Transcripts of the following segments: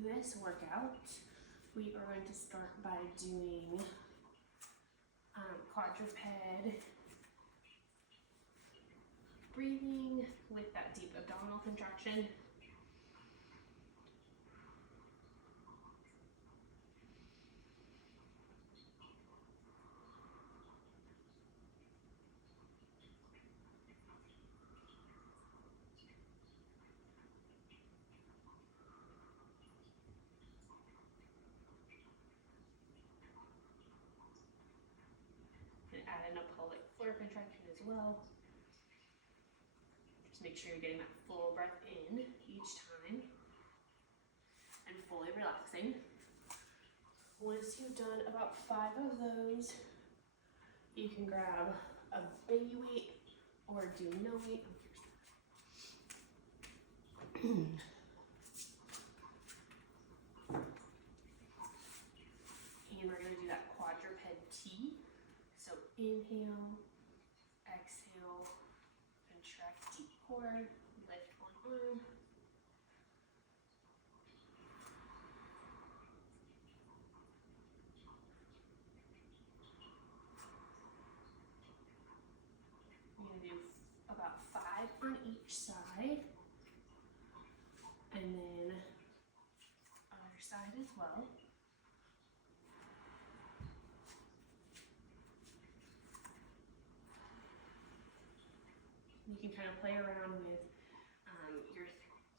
this workout, we are going to start by doing quadruped breathing with that deep abdominal contraction. And add in a pelvic floor contraction as well. Just make sure you're getting that full breath in each time and fully relaxing. Once you've done about 5 of those, you can grab a baby weight or do no weight. And we're going to do that quadruped T. So inhale, exhale, contract deep core, lift one arm. We're going to do about 5 on each side. And then other side as well. You can kind of play around with your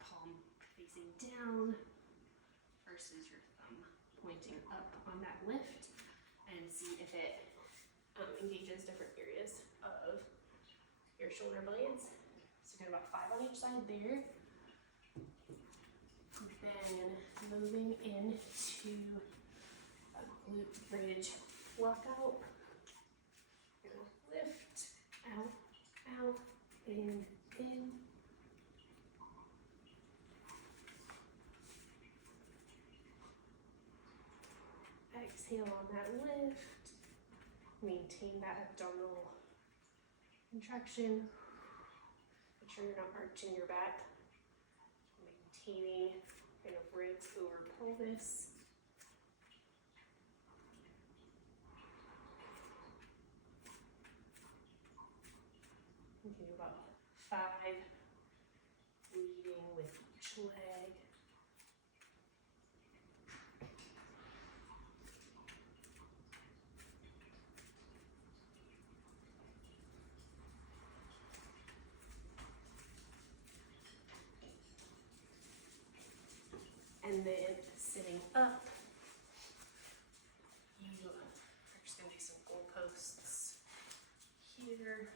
palm facing down versus your thumb pointing up on that lift and see if it engages different areas of your shoulder blades. So get about 5 on each side there. Then moving into a glute bridge workout. You're gonna lift, out, out, in. Exhale on that lift. Maintain that abdominal contraction. Make sure you're not arching your back. Maintaining kind of ribs over pelvis. You can do about 5 leading with each leg. And then sitting up, you are just going to do some goalposts here.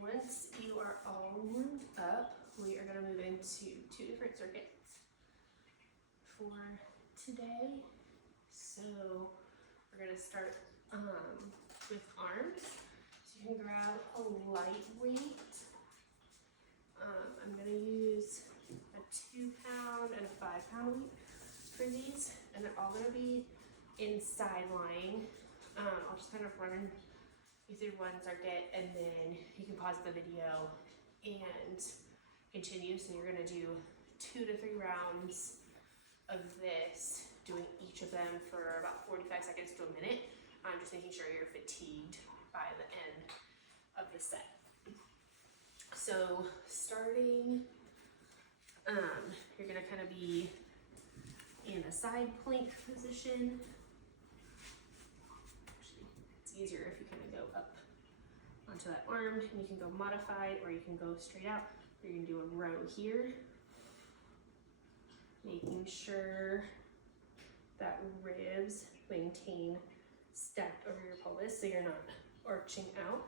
Once you are all warmed up, we are going to move into 2 different circuits for today. So we're going to start with arms. So you can grab a light weight. I'm going to use a 2-pound and a 5-pound weight for these, and they're all going to be inside lying. I'll just kind of run you through one circuit, and then you can pause the video and continue. So you're gonna do 2 to 3 rounds of this, doing each of them for about 45 seconds to a minute. Just making sure you're fatigued by the end of the set. So starting, you're gonna kind of be in a side plank position. It's easier if you kind of go up onto that arm, and you can go modified or you can go straight out. You're going to do a row here, making sure that ribs maintain stacked over your pelvis so you're not arching out.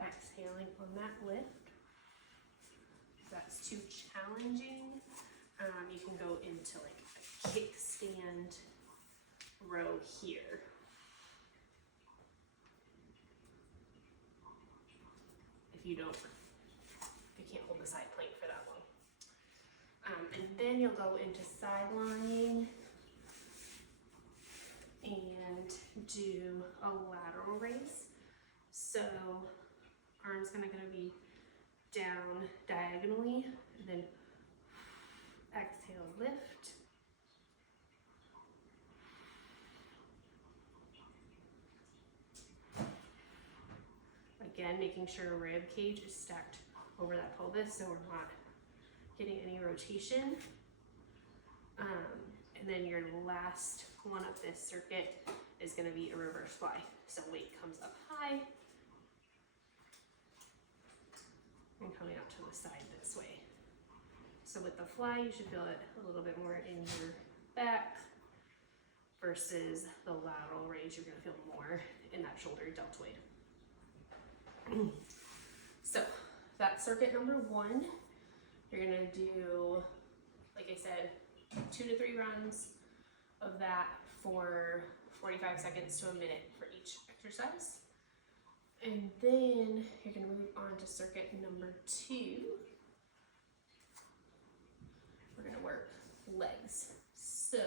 Exhaling on that lift. If that's too challenging, you can go into like a kickstand row here. If you can't hold the side plank for that long. And then you'll go into side lying and do a lateral raise. So arms gonna be down diagonally, and then exhale, lift. Again, making sure rib cage is stacked over that pelvis so we're not getting any rotation. And then your last one of this circuit is going to be a reverse fly. So weight comes up high and coming out to the side this way. So with the fly, you should feel it a little bit more in your back versus the lateral raise. You're going to feel more in that shoulder deltoid. So that's circuit number 1. You're gonna do, like I said, 2 to 3 runs of that for 45 seconds to a minute for each exercise. And then you're gonna move on to circuit number 2. We're gonna work legs. So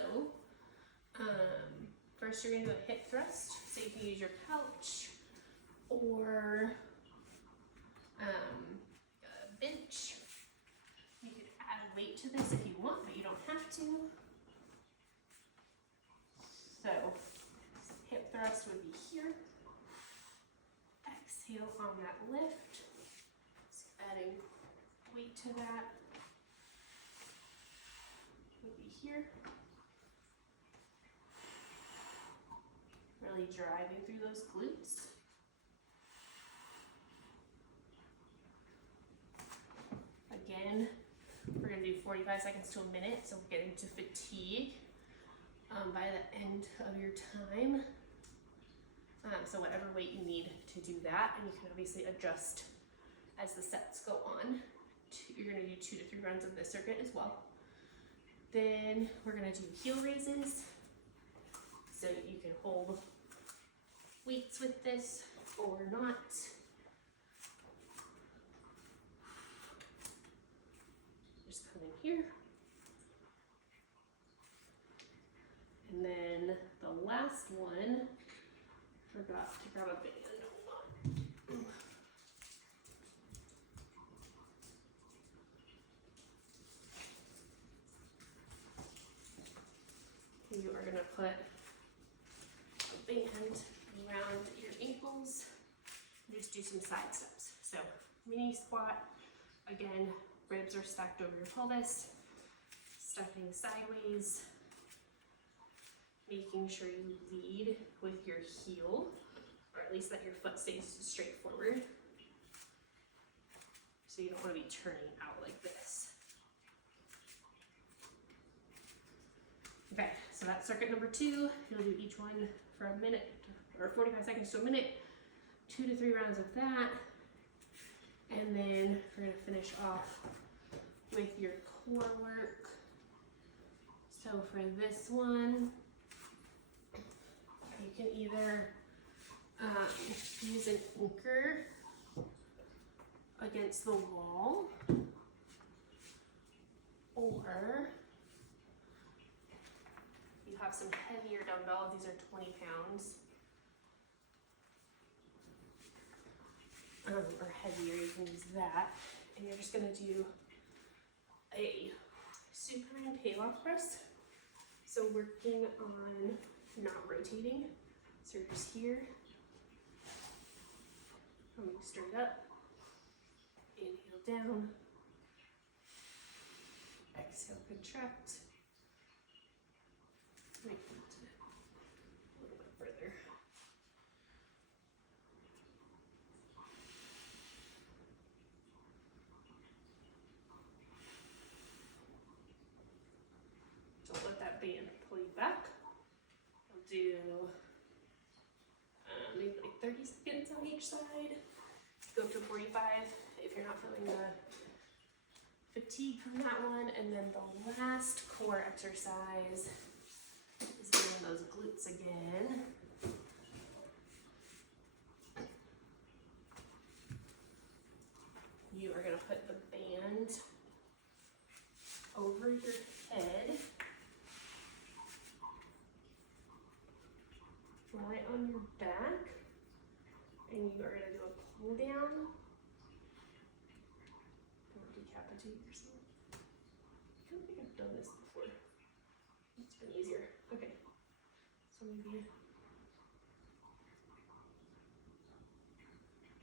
first you're gonna do a hip thrust. So you can use your couch or a bench. You could add weight to this if you want, but you don't have to. So hip thrust would be here. Exhale on that lift. So adding weight to that would be here. Really driving through those glutes. Again, we're going to do 45 seconds to a minute, so we're getting to fatigue by the end of your time. So whatever weight you need to do that, and you can obviously adjust as the sets go on. You're going to do 2 to 3 runs of this circuit as well. Then we're going to do heel raises, so you can hold weights with this or not. Here. And then the last one, forgot to grab a band. Hold on. You are going to put a band around your ankles. Just do some side steps. So mini squat, again, ribs are stacked over your pelvis, stepping sideways, making sure you lead with your heel, or at least that your foot stays straight forward. So you don't want to be turning out like this. Okay, so that's circuit number 2. You'll do each one for a minute, or 45 seconds to a minute, 2 to 3 rounds of that. And then we're going to finish off with your core work. So for this one, you can either use an anchor against the wall, or you have some heavier dumbbells. These are 20 pounds. Or heavier, you can use that. And you're just gonna do a supine paylock press. So working on not rotating. So you're just here, coming straight up, inhale down, exhale, contract, make it a little bit further. Don't let that band pull you back. We'll do maybe like 30 seconds on each side. Go up to 45 if you're not feeling the fatigue from that one. And then the last core exercise is going feeling those glutes again. You are gonna put the band over your head, lie on your back, and you are gonna do a pull down. Don't decapitate yourself. I don't think I've done this before. It's been easier. Okay, so maybe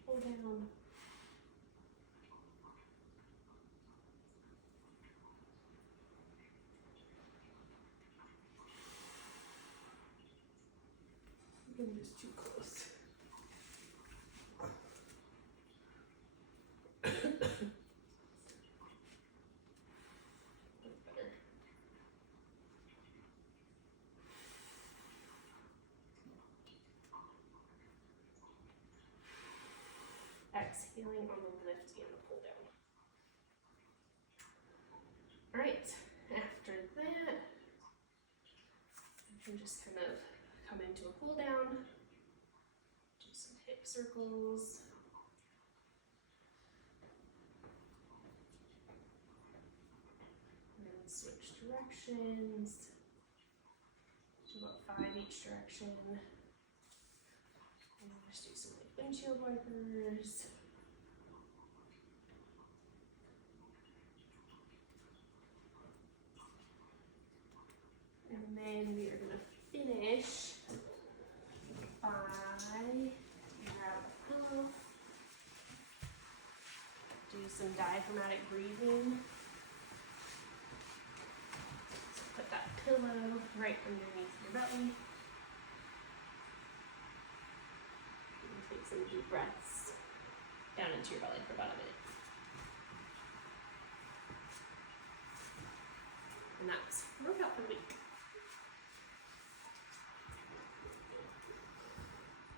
pull down. I'm just too close. That's better. Exhaling on the lift and the pull down. All right, after that, you can just kind of come into a pull down, do some hip circles. And then switch directions. Do about 5 each direction. And then just do some like windshield wipers. And then we are going to finish by grab a pillow, do some diaphragmatic breathing. So put that pillow right underneath your belly. And take some deep breaths down into your belly for about a minute. And that's